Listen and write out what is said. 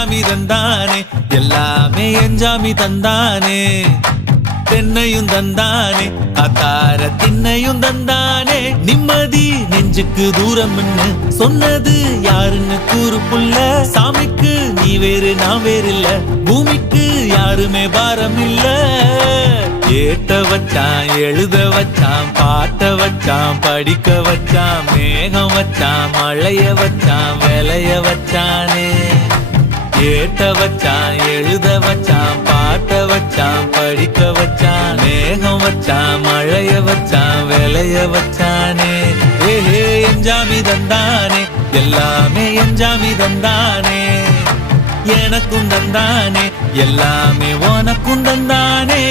எஞ்சாமி தந்தானே எல்லாமே எஞ்சாமி தந்தானே தென்னையும் தந்தானே காத்தார திண்ணையும் தந்தானே நிம்மதி நெஞ்சுக்கு தூரம்னு சொன்னது யாருன்னு கூறு புள்ள சாமிக்கு நீ வேறு நான் வேறு இல்ல பூமிக்கு யாருமே பாரம் இல்ல ஏட்ட வச்சான் எழுத வச்சான் பாட்ட வச்சான் படிக்க வச்சான் மேகம் வச்சான் மழைய வச்சான் விளைய வச்சானே ஏட்ட வச்சான் எழுத வச்சான் பாட்ட வச்சான் படிக்க வச்சான் மேகம் வச்சான் மழைய வச்சான் விளைய வச்சானே ஏஹே எஞ்சாமி தந்தானே எல்லாமே எஞ்சாமி தந்தானே எனக்கும் தந்தானே எல்லாமே உனக்கும் தந்தானே